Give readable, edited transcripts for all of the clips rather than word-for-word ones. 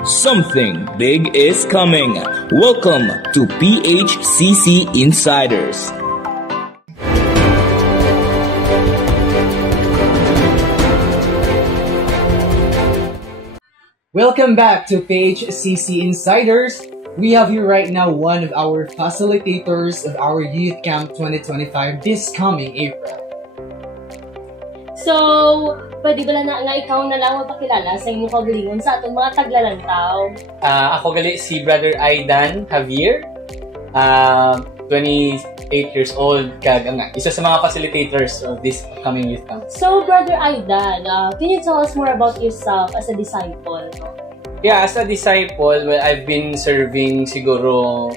Something big is coming. Welcome to PHCC Insiders. Welcome back to PHCC Insiders. We have here right now one of our facilitators of our Youth Camp 2025 this coming April. So, pwede ba na nga ikaw na lang magpakilala sa inyong kaugalingon sa atong mga taglalantaw? Ako gali si Brother Aidan Javier, 28 years old, isa sa mga facilitators of this upcoming youth camp. So, Brother Aidan, can you tell us more about yourself as a disciple? Yeah, as a disciple, well, I've been serving siguro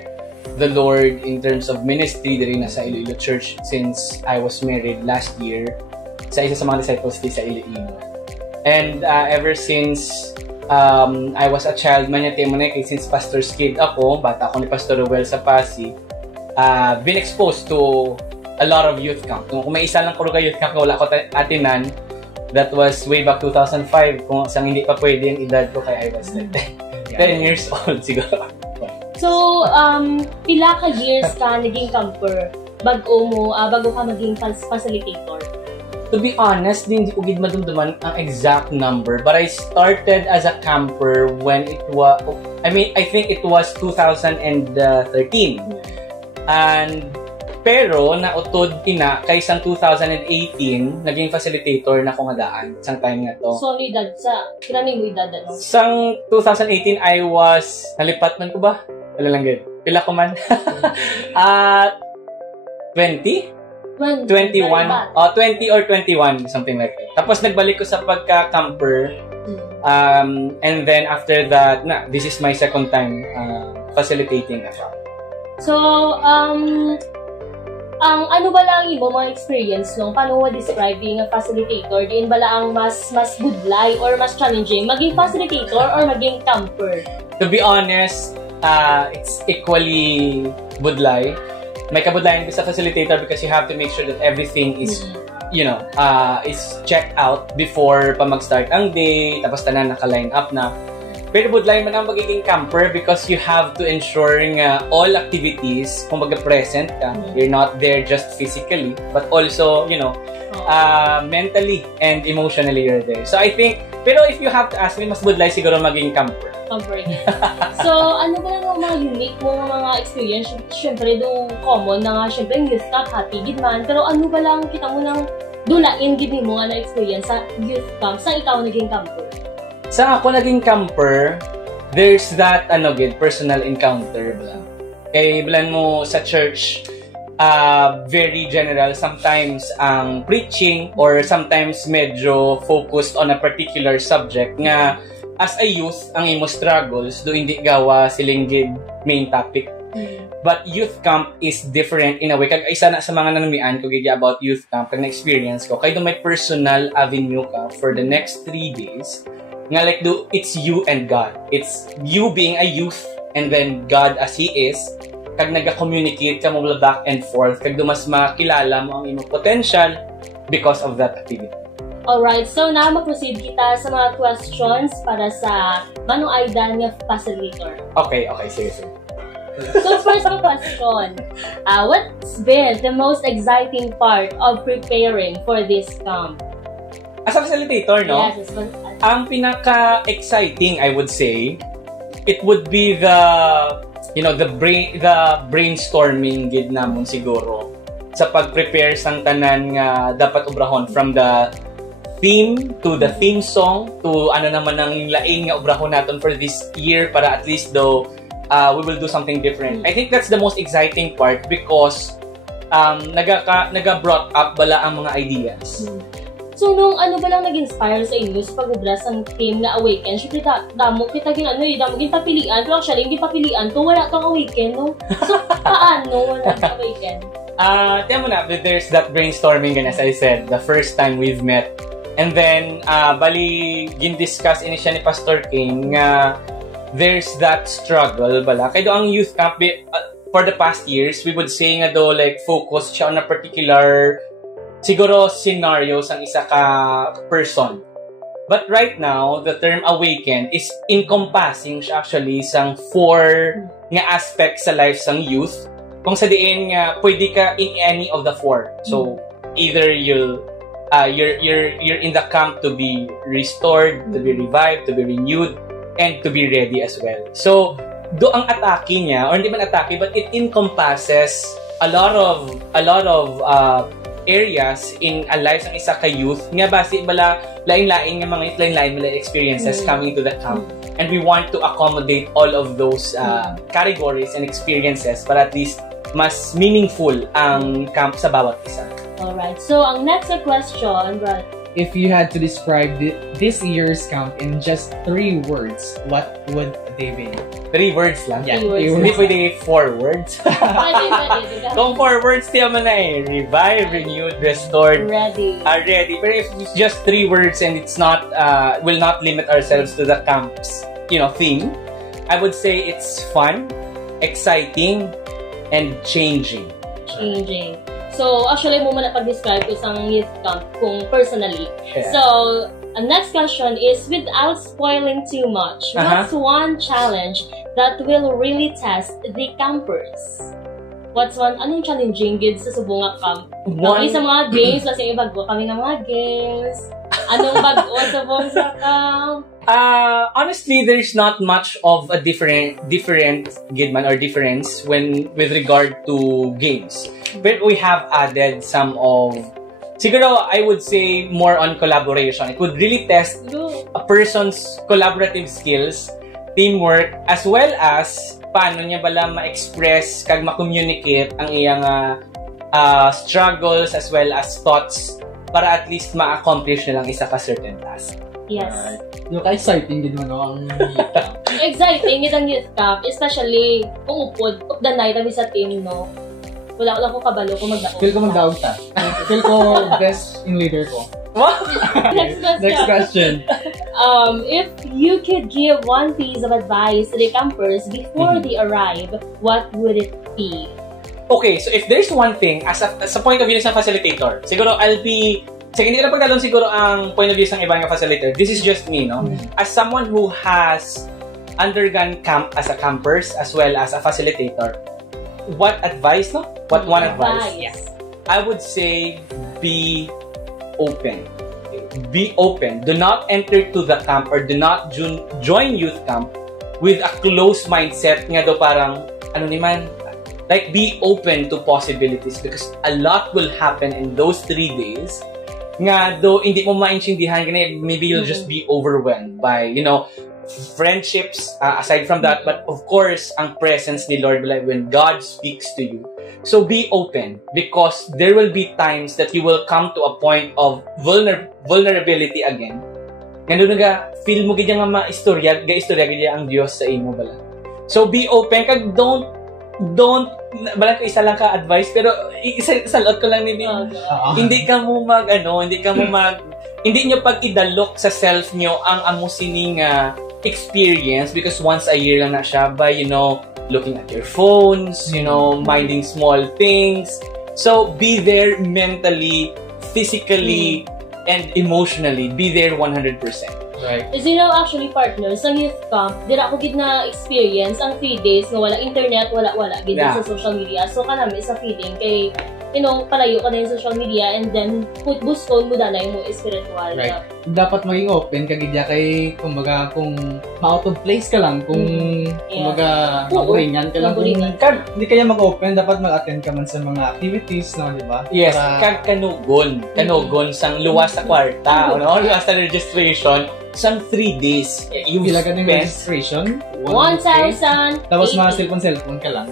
the Lord in terms of ministry diri na sa Iloilo Church since I was married last year sa isa sa mga disciples di sa Iloilo. And ever since I was a child man yate mo na since pastor's kid ako, bata ako ni Pastor Ruel sa Pasig, been exposed to a lot of youth camp. Kung may isa lang kung youth camp na wala ko atinan, that was way back 2005 kung sang hindi pa pwede yung edad ko kaya I was like 10 years old siguro. So, pila ka years ka naging camper bago ka maging facilitator? To be honest, hindi ko gid madumduman ang exact number, but I started as a camper when it was, I think it was 2013. And pero nautod ina kay sang 2018 naging facilitator na ko nga daan sang time nga to. So edad sa kinaning mo edad no? Sang 2018 I was nalipat man ko ba? Wala lang gid. Pila ko man? 20? 21, 20 or 21, something like that. Tapos nagbalik ko sa pagka-camper. And then after that, this is my second time facilitating as well. So, ang ano ba lang yung mga experience nung paano mo describe being a facilitator? Diin ba lang mas budlay or mas challenging maging facilitator or maging camper? To be honest, it's equally budlay. May kabudlayan sa facilitator because you have to make sure that everything is, is checked out before pa mag-start ang day, tapos tanan naka-line up na. Pero budlay man ang magiging camper because you have to ensure all activities, kung present ka, you're not there just physically, but also, mentally and emotionally you're there. So I think, pero if you have to ask me, mas budlay siguro maging camper. So, ano ba lang ang mga unique mo mga experience? Siyempre, doon common na nga, siyempre, youth camp, happy gid man. Pero ano ba lang kita mo nang dulain gid mo nga na experience sa youth camp, sa ikaw naging camper? Sa ako naging camper, there's that personal encounter bla. Kay bilan mo sa church, very general sometimes ang preaching or sometimes medyo focused on a particular subject nga as a youth ang imo struggles do hindi gawa silinggid main topic. But youth camp is different in a way. Kag isa na sa mga nanamian ko gid about youth camp kag na-experience ko kay do may personal avenue ka for the next 3 days. Nga like it's you and God. It's you being a youth and then God as He is. Kag naga-communicate ka mo back and forth. Kag mas makilala mo ang imong potential because of that activity. Alright, so now mag-proceed kita sa mga questions para sa Manong Aidan nga facilitator. Okay, sige. So first question, what's been the most exciting part of preparing for this camp? As a facilitator, no? Yes, ang pinaka-exciting, I would say, it would be the brainstorming gid namon siguro sa pag-prepare sang tanan nga dapat ubrahon from the theme to the theme song to ano naman ang lain nga ubrahon naton for this year para at least though we will do something different. I think that's the most exciting part because naga-brought up bala ang mga ideas. So, nung ano ba lang nag-inspire sa inyo sa pag-ubra sa team na Awaken? Siyempre, damo kita damo papilian. Pero actually, hindi papilian to. Wala tong Awaken, no? So, paano wala tong Awaken? Tiyan mo na, there's that brainstorming, and as I said, the first time we've met. And then, gin-discuss siya ni Pastor King nga there's that struggle, bala. Kaya do ang youth camp, for the past years, we would say nga do, like, focus siya on a particular siguro scenarios ang isa ka person. But right now, the term awaken is encompassing siya actually sang 4 nga aspects sa life sang youth. Kung sa diin nga pwede ka in any of the 4. So either you're in the camp to be restored, to be revived, to be renewed, and to be ready as well. So do ang atake niya, or hindi man atake, but it encompasses a lot of areas in a life ng isa ka youth nga base bala lain-lain nga mga lain-lain mga experiences coming to the camp, and we want to accommodate all of those categories and experiences para at least mas meaningful ang camp sa bawat isa. Alright, so ang next question, Brad. If you had to describe this year's camp in just 3 words, what would they be? 3 words lang? Yeah, 3 words. Hindi pwede 4 words. Pwede. Kung 4 words, tiyan mo na eh. Revive, renewed, restored, Ready. ready. Pero if it's just 3 words and it's not, will not limit ourselves to the camp's, theme, I would say it's fun, exciting, and changing. Changing. So, actually, mo man pag-describe ko sa youth camp kung personally. Yeah. So, ang next question is, without spoiling too much, what's one challenge that will really test the campers? Anong challenging gid sa Subunga Camp? Kami sa mga games, kasi bago kami ng mga games. Anong bago sa Subunga Camp? Honestly, there's not much of a different Gidman or difference with regard to games. But we have added some of, siguro I would say more on collaboration. It would really test a person's collaborative skills, teamwork, as well as paano niya bala ma-express kag ma-communicate ang iyang struggles as well as thoughts para at least ma-accomplish nilang isa ka certain task. Yes. Exciting din ang youth camp. Exciting itong youth camp, especially kung upod the night kami sa team, no? Wala ko kabalo kung magdaog. Feel ko magdaog ta. Feel ko best in leader ko. Next question. Next question. If you could give one piece of advice to the campers before they arrive, what would it be? Okay, so if there's one thing, as a point of view ng facilitator, siguro hindi ko na pagdalon siguro ang point of view ng ibang facilitator. This is just me, no? As someone who has undergone camp as a campers as well as a facilitator, what advice, no? What one advice? Yes. I would say be open. Be open. Do not enter to the camp or do not join youth camp with a closed mindset nga do parang, like be open to possibilities because a lot will happen in those 3 days nga do hindi mo maintindihan maybe you'll just be overwhelmed by, friendships, aside from that, but of course, ang presence ni Lord, like when God speaks to you. So be open because there will be times that you will come to a point of vulnerability again. Ngano nga feel mo gid nga maistorya gid ang Dios sa imo bala. So be open kag don't bala ko isa lang ka advice pero isa lot ko lang ni hindi ka mo hindi nyo pag idalok sa self nyo ang amusining experience because once a year lang na siya by, looking at your phones, minding small things. So, be there mentally, physically, and emotionally. Be there 100%. Right. Kasi actually partners, sa youth camp, dira ako gid na experience ang 3 days nga wala internet, wala gid sa social media. So, kanami sa feeling kay palayo ka na yung social media and then buston mo na yung spiritual. Right. Dapat maging open kagidya kay kumbaga kung ma-out of place ka lang, kung kumbaga maburingan ka lang. Hindi kaya mag-open, dapat mag-attend ka man sa mga activities, no, di ba? Yes, kanugon sang luwas sa kwarta, luwas sa registration, sang 3 days. Yung pila ka ng registration? 1,000. Tapos mga cellphone ka lang.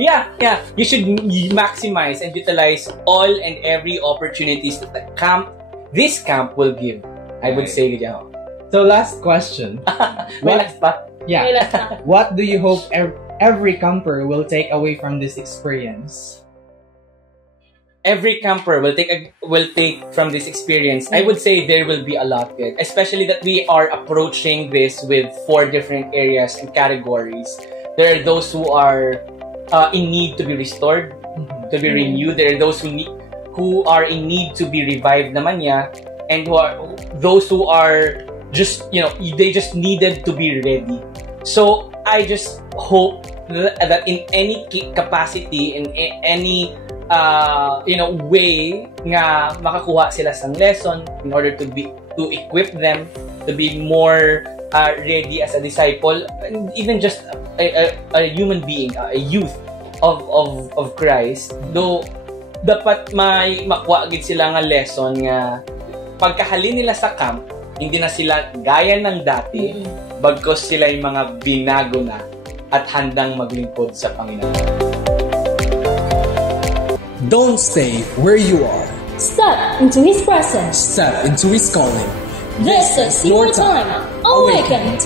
Yeah. You should maximize and utilize all and every opportunities that this camp will give. I would say, So last question. Last pa? Yeah. What do you hope every camper will take away from this experience? Every camper will take from this experience. I would say there will be a lot good, especially that we are approaching this with 4 different areas and categories. There are those who are in need to be restored, to be renewed. There are those who are in need to be revived naman niya. and those who are just, they just needed to be ready. So I just hope that in any capacity, in any way nga makakuha sila sang lesson in order to equip them to be more ready as a disciple, and even just a human being, a youth of Christ. Though dapat may makuha gid sila nga lesson nga pagkahalin nila sa camp, hindi na sila gaya ng dati, bagkos sila yung mga binago na at handang maglingkod sa Panginoon. Don't stay where you are. Step into His presence. Step into His calling. This is your time. Awakened.